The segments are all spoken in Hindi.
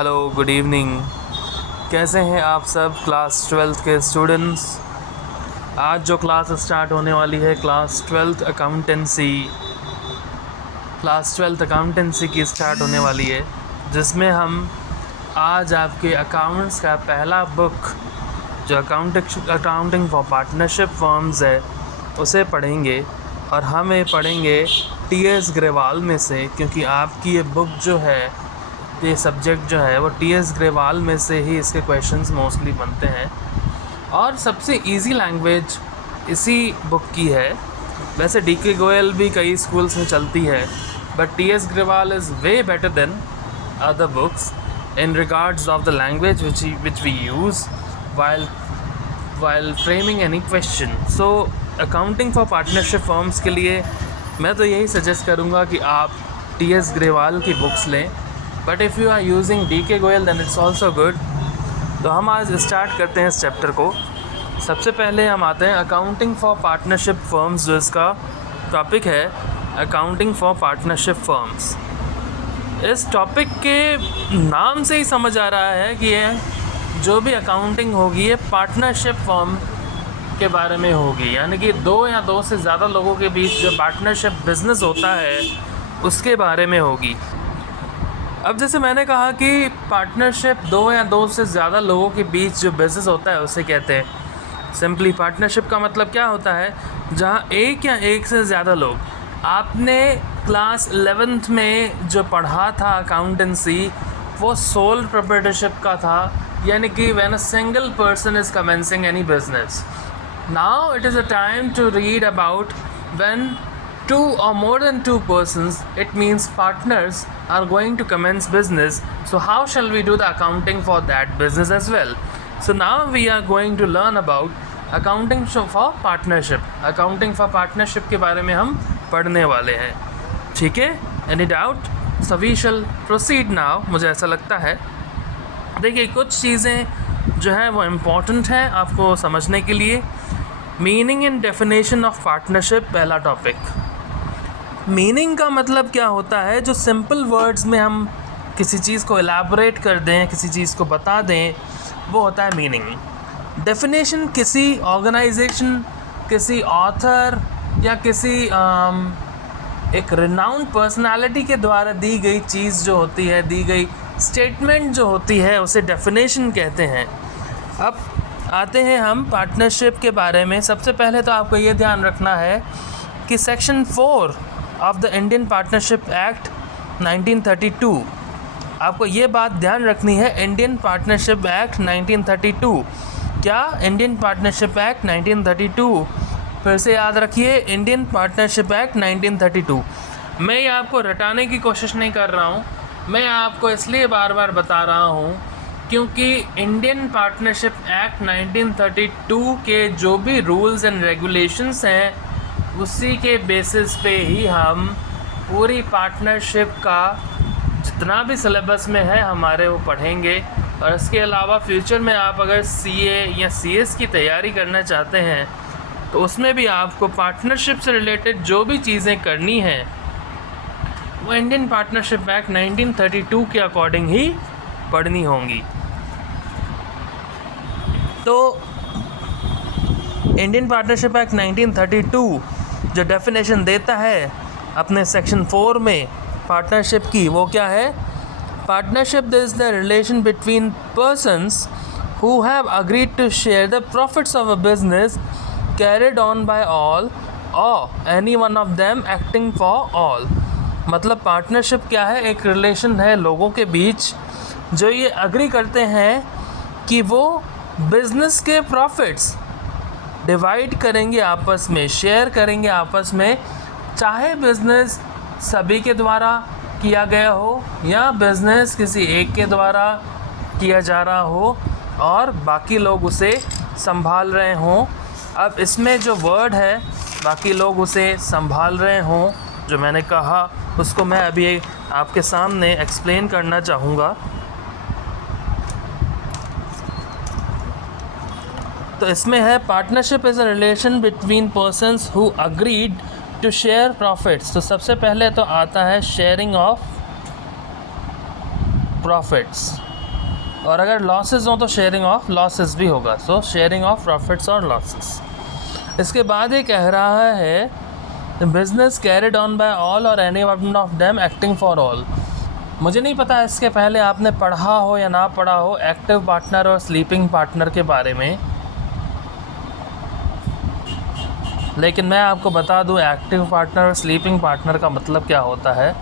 Hello, good evening. कैसे हैं आप सब क्लास 12th के स्टूडेंट्स? आज जो क्लास स्टार्ट होने वाली है क्लास 12th अकाउंटेंसी की स्टार्ट होने वाली है, जिसमें हम आज आपके अकाउंट्स का पहला बुक जो अकाउंटिंग फॉर पार्टनरशिप फर्म्स है उसे पढ़ेंगे। और हम ये पढ़ेंगे टी.एस. ग्रेवाल में से, क्योंकि आपकी ये बुक जो है, ये सब्जेक्ट जो है वो टी.एस. ग्रेवाल में से ही इसके क्वेश्चंस मोस्टली बनते हैं। और सबसे इजी लैंग्वेज इसी बुक की है। वैसे डी.के. गोयल भी कई स्कूल्स में चलती है, but T.S.. Grewal is way better than other books in regards of the language which we use while framing any question. So accounting for partnership firms के लिए मैं तो यही सजेस्ट करूँगा कि आप टी.एस. ग्रेवाल की बुक्स लें, but if you are using D K. Goyal then it's also good. तो हम आज स्टार्ट करते हैं इस चैप्टर को। सबसे पहले हम आते हैं अकाउंटिंग फॉर पार्टनरशिप फर्म्स, जो इसका टॉपिक है अकाउंटिंग फॉर पार्टनरशिप फर्म्स। इस टॉपिक के नाम से ही समझ आ रहा है कि ये जो भी अकाउंटिंग होगी ये पार्टनरशिप फर्म के बारे में होगी, यानी कि दो या दो से ज़्यादा लोगों के बीच जो पार्टनरशिप बिज़नेस होता है उसके बारे में होगी। अब जैसे मैंने कहा कि पार्टनरशिप दो या दो से ज़्यादा लोगों के बीच जो बिज़नेस होता है उसे कहते हैं। सिंपली पार्टनरशिप का मतलब क्या होता है, जहाँ एक या एक से ज़्यादा लोग, आपने क्लास 11th में जो पढ़ा था अकाउंटेंसी, वो सोल प्रोप्राइटरशिप का था, यानी कि when a single person is commencing any business. Now it is a time to read about when 2 or more than 2 persons, it means partners, are going to commence business. So how shall we do the accounting for that business as well? So now we are going to learn about accounting for partnership. Accounting for partnership के बारे में हम पढ़ने वाले हैं, ठीक है? Any doubt? So we shall proceed now. मुझे ऐसा लगता है, देखिए कुछ चीज़ें जो हैं वो इम्पॉर्टेंट हैं आपको समझने के लिए। Meaning and definition of partnership पहला टॉपिक। मीनिंग का मतलब क्या होता है, जो सिंपल वर्ड्स में हम किसी चीज़ को एलैबोरेट कर दें, किसी चीज़ को बता दें, वो होता है मीनिंग। डेफिनेशन किसी ऑर्गेनाइजेशन, किसी ऑथर या किसी एक रिनाउंड पर्सनालिटी के द्वारा दी गई चीज़ जो होती है, दी गई स्टेटमेंट जो होती है, उसे डेफिनेशन कहते हैं। अब आते हैं हम पार्टनरशिप के बारे में। सबसे पहले तो आपको ये ध्यान रखना है कि section 4 of the Indian partnership act 1932, आपको ये बात ध्यान रखनी है। इंडियन पार्टनरशिप एक्ट 1932, क्या इंडियन पार्टनरशिप एक्ट 1932, फिर से याद रखिए, इंडियन पार्टनरशिप एक्ट 1932। मैं ये आपको रटाने की कोशिश नहीं कर रहा हूँ, मैं आपको इसलिए बार बार बता रहा हूँ क्योंकि इंडियन पार्टनरशिप एक्ट 1932 के जो भी रूल्स एंड रेगुलेशंस हैं, उसी के बेसिस पे ही हम पूरी पार्टनरशिप का जितना भी सिलेबस में है हमारे वो पढ़ेंगे। और इसके अलावा फ्यूचर में आप अगर सीए या सीएस की तैयारी करना चाहते हैं तो उसमें भी आपको पार्टनरशिप से रिलेटेड जो भी चीज़ें करनी हैं वो इंडियन पार्टनरशिप एक्ट 1932 के अकॉर्डिंग ही पढ़नी होंगी। तो इंडियन पार्टनरशिप एक्ट 1932 जो डेफिनेशन देता है अपने सेक्शन 4 में पार्टनरशिप की, वो क्या है? Partnership is the relation between persons who have agreed to share the profits of a business carried on by all or any one of them acting for all. मतलब पार्टनरशिप क्या है? एक रिलेशन है लोगों के बीच जो ये अग्री करते हैं कि वो बिजनेस के प्रॉफिट्स डिवाइड करेंगे आपस में, शेयर करेंगे आपस में, चाहे बिज़नेस सभी के द्वारा किया गया हो या बिज़नेस किसी एक के द्वारा किया जा रहा हो और बाकी लोग उसे संभाल रहे हों। अब इसमें जो वर्ड है बाकी लोग उसे संभाल रहे हों, जो मैंने कहा उसको मैं अभी आपके सामने एक्सप्लेन करना चाहूँगा। तो इसमें है partnership is a relation between persons who agreed to share profits. तो सबसे पहले तो आता है शेयरिंग ऑफ प्रॉफिट्स। और अगर लॉसेस हो तो शेयरिंग ऑफ लॉसेस भी होगा, सो शेयरिंग ऑफ प्रॉफिट्स और लॉसेस। इसके बाद ये कह रहा है business carried on by all or any one of them acting for all. मुझे नहीं पता इसके पहले आपने पढ़ा हो या ना पढ़ा हो एक्टिव पार्टनर और स्लीपिंग पार्टनर के बारे में, लेकिन मैं आपको बता दूं एक्टिव पार्टनर और स्लीपिंग पार्टनर का मतलब क्या होता है।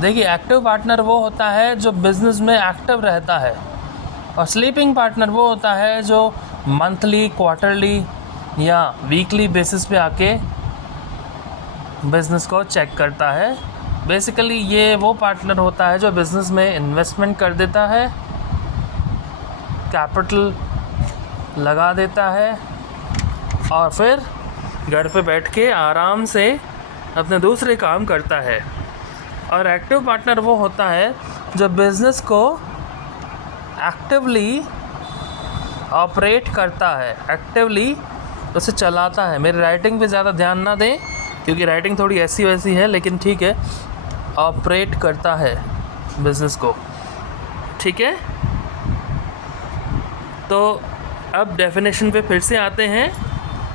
देखिए, एक्टिव पार्टनर वो होता है जो बिज़नेस में एक्टिव रहता है, और स्लीपिंग पार्टनर वो होता है जो मंथली, क्वार्टरली या वीकली बेसिस पे आके बिज़नेस को चेक करता है। बेसिकली ये वो पार्टनर होता है जो बिज़नेस में इन्वेस्टमेंट कर देता है, कैपिटल लगा देता है और फिर घर पे बैठ के आराम से अपने दूसरे काम करता है। और एक्टिव पार्टनर वो होता है जो बिज़नेस को एक्टिवली ऑपरेट करता है, एक्टिवली उसे चलाता है। मेरी राइटिंग पे ज़्यादा ध्यान ना दें क्योंकि राइटिंग थोड़ी ऐसी वैसी है, लेकिन ठीक है, ऑपरेट करता है बिज़नेस को, ठीक है। तो अब डेफिनेशन पे फिर से आते हैं।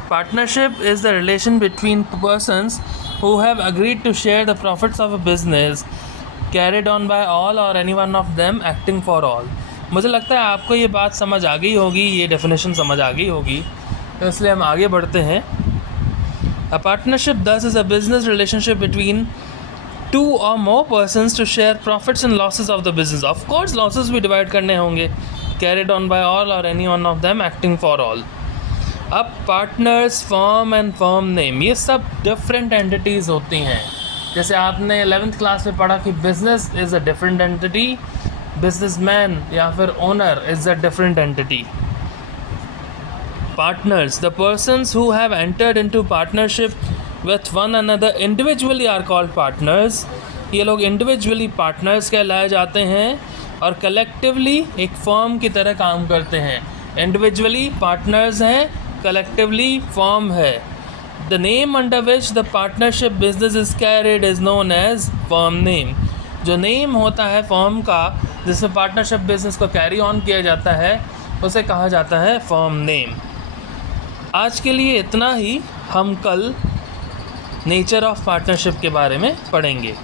Partnership is the relation between persons who have agreed to share the profits of a business carried on by all or any one of them acting for all। मुझे लगता है आपको ये बात समझ आ गई होगी, ये डेफिनेशन समझ आ गई होगी, तो इसलिए हम आगे बढ़ते हैं। A partnership thus is a business relationship between two or more persons to share profits and losses of the business। Of course losses भी डिवाइड करने होंगे। carried on by all or any one of them acting for all। अब partners, firm and firm name, ये सब डिफरेंट एंटिटीज़ होती हैं। जैसे आपने 11th क्लास में पढ़ा कि business is a different entity, businessman या फिर owner is a different entity. Partners, the persons who have entered into partnership with one another individually are called partners. ये लोग इंडिविजुअली पार्टनर्स कहलाए जाते हैं और कलेक्टिवली एक फर्म की तरह काम करते हैं। इंडिविजुअली पार्टनर्स हैं, कलेक्टिवली फर्म है। The name under which the partnership business is carried is known as firm name. जो नेम होता है फर्म का जिसमें पार्टनरशिप बिजनेस को कैरी ऑन किया जाता है उसे कहा जाता है फर्म नेम। आज के लिए इतना ही, हम कल नेचर ऑफ पार्टनरशिप के बारे में पढ़ेंगे।